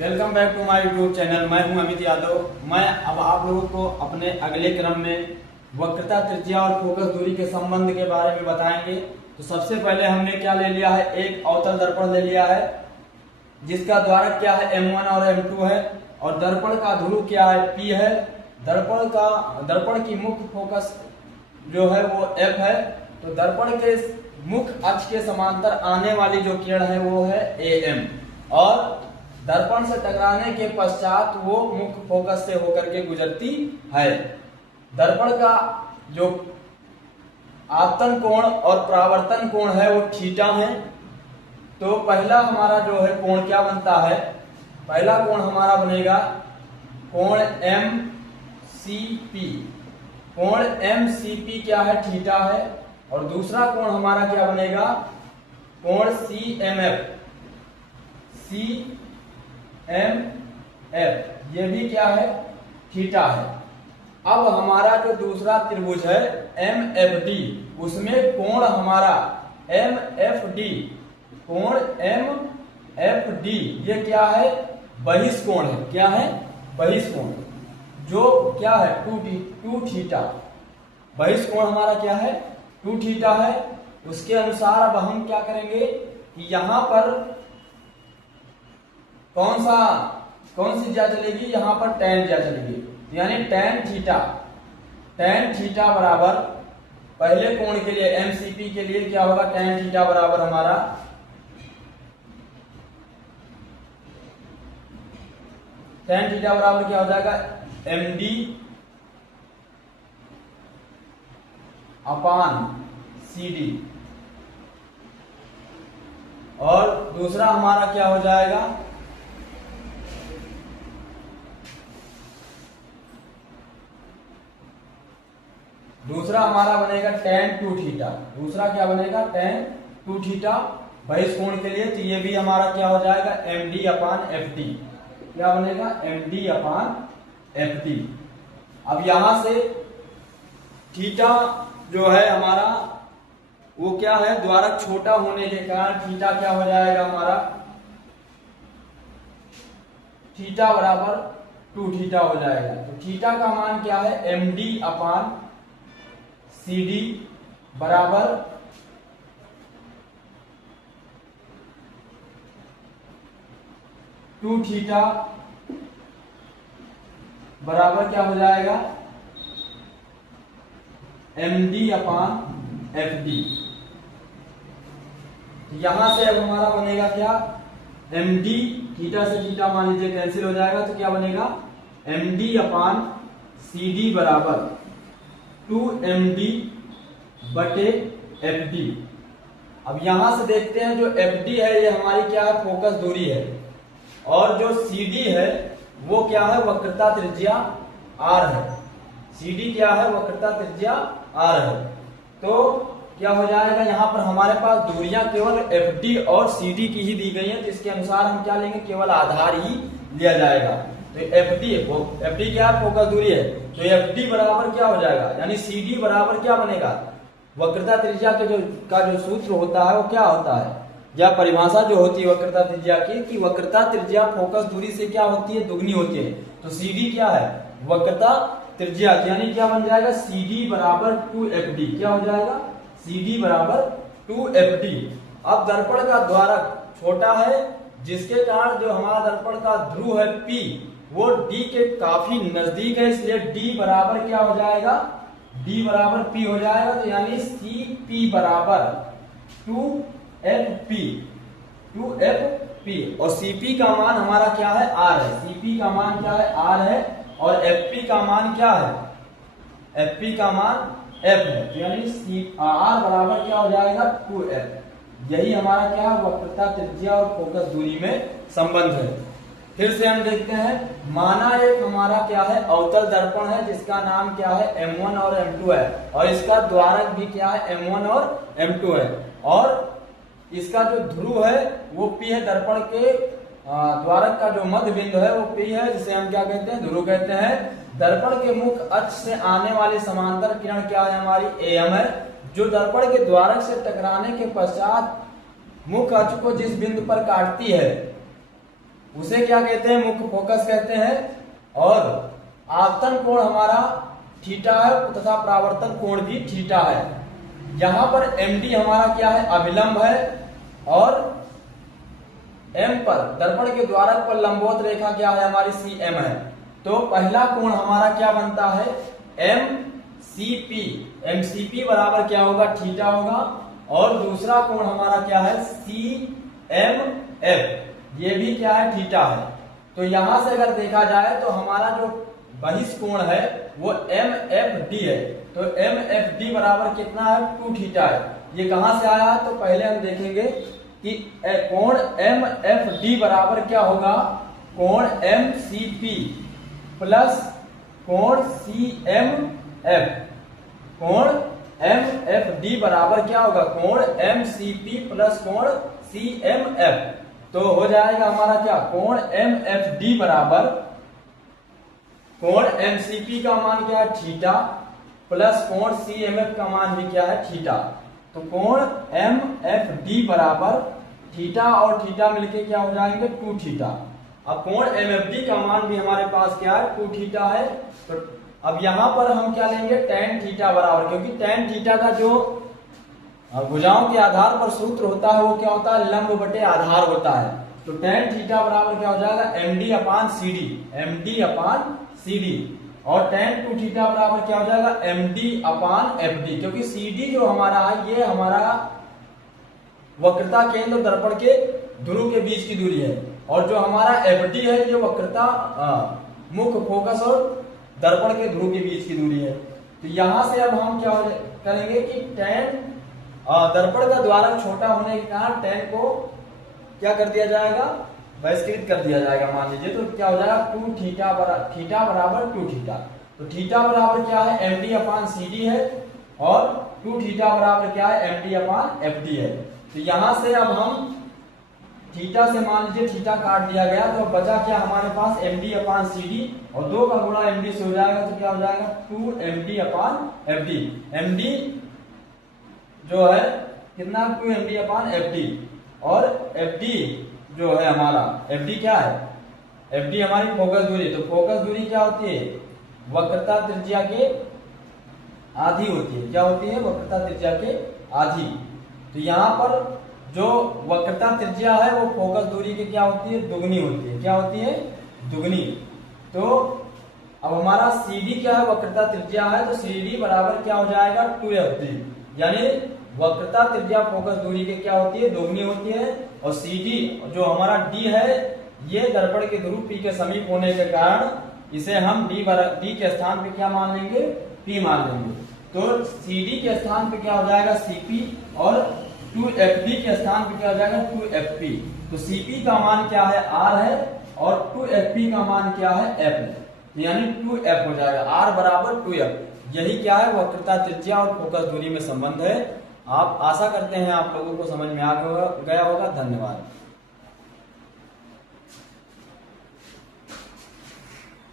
Welcome back to my YouTube channel. मैं हूं अमित यादव। मैं अब आप लोगों को अपने अगले क्रम में वक्रता, त्रिज्या और फोकस दूरी के संबंध के बारे में बताएंगे। तो सबसे पहले हमने क्या ले लिया है, एक अवतल दर्पण ले लिया है जिसका द्वारक क्या है M1 और M2 है, और दर्पण का ध्रुव क्या है P है। दर्पण की मुख्य फोकस जो है वो F है। तो दर्पण के मुख्य अक्ष के समांतर आने वाली जो किरण है वो है AM, और दर्पण से टकराने के पश्चात वो मुख्य फोकस से होकर के गुजरती है। दर्पण का जो आपतन कोण और परावर्तन कोण है वो थीटा है। तो पहला हमारा जो है कोण क्या बनता है, पहला कोण हमारा बनेगा कोण MCP। कोण MCP क्या है, थीटा है। और दूसरा कोण हमारा क्या बनेगा, कोण CMF। ये भी क्या है, थीटा है। अब हमारा जो दूसरा त्रिभुज है MFD, उसमें कोण हमारा MFD, कोण MFD ये क्या है, बहिष्कोण है। क्या है, बहिष्कोण, जो क्या है 2 थीटा। बहिष्कोण हमारा क्या है, 2 थीटा है। उसके अनुसार अब हम क्या करेंगे कि यहां पर कौन सी ज्या चलेगी, यहां पर tan ज्या चलेगी, यानी tan थीटा बराबर पहले कोण के लिए MCP के लिए क्या होगा, tan थीटा बराबर हमारा tan थीटा बराबर क्या हो जाएगा, MD अपान CD। और दूसरा हमारा क्या हो जाएगा, दूसरा हमारा बनेगा tan 2 थीटा। दूसरा क्या बनेगा, tan 2 थीटा बहिष्कोण के लिए। तो ये भी हमारा क्या हो जाएगा, MD अपान FT। क्या बनेगा, MD अपान FT। अब यहां से थीटा जो है हमारा वो क्या है, द्वारक छोटा होने के कारण थीटा क्या हो जाएगा हमारा, थीटा बराबर 2 थीटा हो जाएगा। तो थीटा का मान क्या है, MD अपान CD बराबर 2 थीटा बराबर क्या हो जाएगा, MD अपान FD। यहां से अब हमारा बनेगा क्या, MD, थीटा से थीटा मान लीजिए कैंसिल हो जाएगा, तो क्या बनेगा, MD अपान CD बराबर 2MD बटे FD। अब यहां से देखते हैं जो FD है ये हमारी क्या है, फोकस दूरी है, और जो CD है वो क्या है, वक्रता त्रिज्या R है। CD क्या है, वक्रता त्रिज्या R है। तो क्या हो जाएगा, यहाँ पर हमारे पास दूरियां केवल FD और CD की ही दी गई हैं, तो इसके अनुसार हम क्या लेंगे, केवल आधार ही लिया जाएगा। तो FD क्या है, फोकस दूरी है। तो FD बराबर क्या हो जाएगा, यानी CD बराबर क्या बनेगा, वक्रता त्रिज्या के जो सूत्र होता है वो क्या होता है, या परिभाषा जो होती है वक्रता त्रिज्या की, कि वक्रता त्रिज्या फोकस दूरी से क्या होती है, दुगनी होती है। तो CD क्या है, वक्रता त्रिज्या, यानी क्या बन जाएगा, CD बराबर 2FD। क्या हो जाएगा, CD बराबर 2FD। अब दर्पण का द्वारक छोटा है, जिसके कारण जो हमारा दर्पण का ध्रुव है P वो D के काफी नजदीक है, इसलिए D बराबर क्या हो जाएगा, D बराबर P हो जाएगा। तो यानी CP बराबर 2FP। और CP का मान हमारा क्या है, R है। CP का मान क्या है, R है। और FP का मान क्या है, FP का मान F है। तो यानी R बराबर क्या हो जाएगा, 2F। यही हमारा क्या है, वक्रता त्रिज्या और फोकस दूरी में संबंध है। फिर से हम देखते हैं, माना एक हमारा क्या है, अवतल दर्पण है जिसका नाम क्या है, M1 और M2 है, और इसका द्वारक भी क्या है, M1 और M2 है, और इसका जो ध्रुव है वो P है। दर्पण के द्वारक का जो मध्य बिंदु है वो P है, जिसे हम क्या कहते हैं, ध्रुव कहते हैं। दर्पण के मुख्य अक्ष से आने वाली समांतर किरण क्या है, हमारी AM है, जो दर्पण के द्वारक से टकराने के पश्चात मुख्य अक्ष को जिस बिंदु पर काटती है उसे क्या कहते हैं, मुख्य फोकस कहते हैं। और आपतन कोण हमारा थीटा है तथा परावर्तन कोण भी थीटा है। यहां पर MD हमारा क्या है, अभिलंब है, और M पर दर्पण के द्वारक पर लंबवत रेखा क्या है, हमारी CM है। तो पहला कोण हमारा क्या बनता है, MCP बराबर क्या होगा, थीटा होगा। और दूसरा कोण हमारा क्या है, CMF, ये भी क्या है, थीटा है। तो यहां से अगर देखा जाए तो हमारा जो बहिष कोण है वो MFD है। तो MFD बराबर कितना है, 2 थीटा है। ये कहां से आया, तो पहले हम देखेंगे कि कोण MFD बराबर क्या होगा, कोण MCP प्लस कोण CMF। कोण MFD बराबर क्या होगा, कोण MCP प्लस कोण CMF। तो हो जाएगा हमारा क्या, कोण MFD बराबर कोण MCP का मान क्या है, थीटा, प्लस कोण CMF का मान भी क्या है, थीटा। तो कोण MFD बराबर थीटा और थीटा मिलके क्या हो जाएंगे, 2 थीटा। अब कोण MFD का मान भी हमारे पास क्या है, 2 थीटा है। तो अब यहां पर हम क्या लेंगे, tan थीटा बराबर, क्योंकि tan थीटा का जो भुजाओं के आधार पर सूत्र होता है वो क्या होता है, लंब बटे आधार होता है। तो tan थीटा बराबर क्या हो जाएगा, MD अपान CD। और tan 2 थीटा बराबर क्या हो जाएगा, MD अपान FD, क्योंकि CD जो हमारा है ये हमारा वक्रता केंद्र दर्पण के ध्रुव के बीच की दूरी है। और जो हमारा FD है ये वक्रता मुख्य फोकस और दर्पण के ध्रुव के बीच की दूरी है। तो यहां से अब हम क्या करेंगे कि tan दर्पण का द्वारक छोटा होने के कारण tan को क्या कर दिया जाएगा, बहिष्कृत कर दिया जाएगा, मान लीजिए। तो क्या हो जाएगा, 2 थीटा बराबर 2 थीटा। तो थीटा बराबर क्या है, MD अपान CD है, और 2 थीटा बराबर क्या है, MD अपान FD है। तो यहां से अब हम थीटा से मान लीजिए थीटा काट दिया गया, तो बचा क्या हमारे पास, MD अपान CD, और 2 का गुणा MD से हो जाएगा, तो क्या हो जाएगा, 2 MD अपान FD। MD जो है कितना, 2 MD अपान FD, और FD जो है हमारा, FD क्या है, FD हमारी फोकस दूरी। तो फोकस दूरी क्या होती है, वक्रता त्रिज्या के आधी होती है। क्या होती है, वक्रता त्रिज्या के आधी। तो यहाँ पर जो वक्रता त्रिज्या है वो फोकस दूरी की क्या होती है, दुगनी होती है। क्या होती है, दुगनी। तो अब हमारा CD क्या है, वक्रता त्रिज्या है, तो CD बराबर क्या हो जाएगा, 2FD। यानी वक्रता त्रिज्या फोकस दूरी की क्या होती है, दोगुनी होती है। और CD जो हमारा D है ये दर्पण के ध्रुव P के समीप होने के कारण इसे हम D के स्थान पे क्या मान लेंगे, P मान लेंगे। तो CD के स्थान पे क्या हो जाएगा, CP, और 2FD के स्थान पे क्या हो जाएगा, 2FP। तो CP का मान क्या है, R है, और 2FP का मान क्या है, F है। यानी 2F हो जाएगा, R बराबर 2F। यही क्या है, वक्रता त्रिज्या और फोकस दूरी में संबंध है। आप आशा करते हैं आप लोगों को समझ में आ गया होगा। धन्यवाद।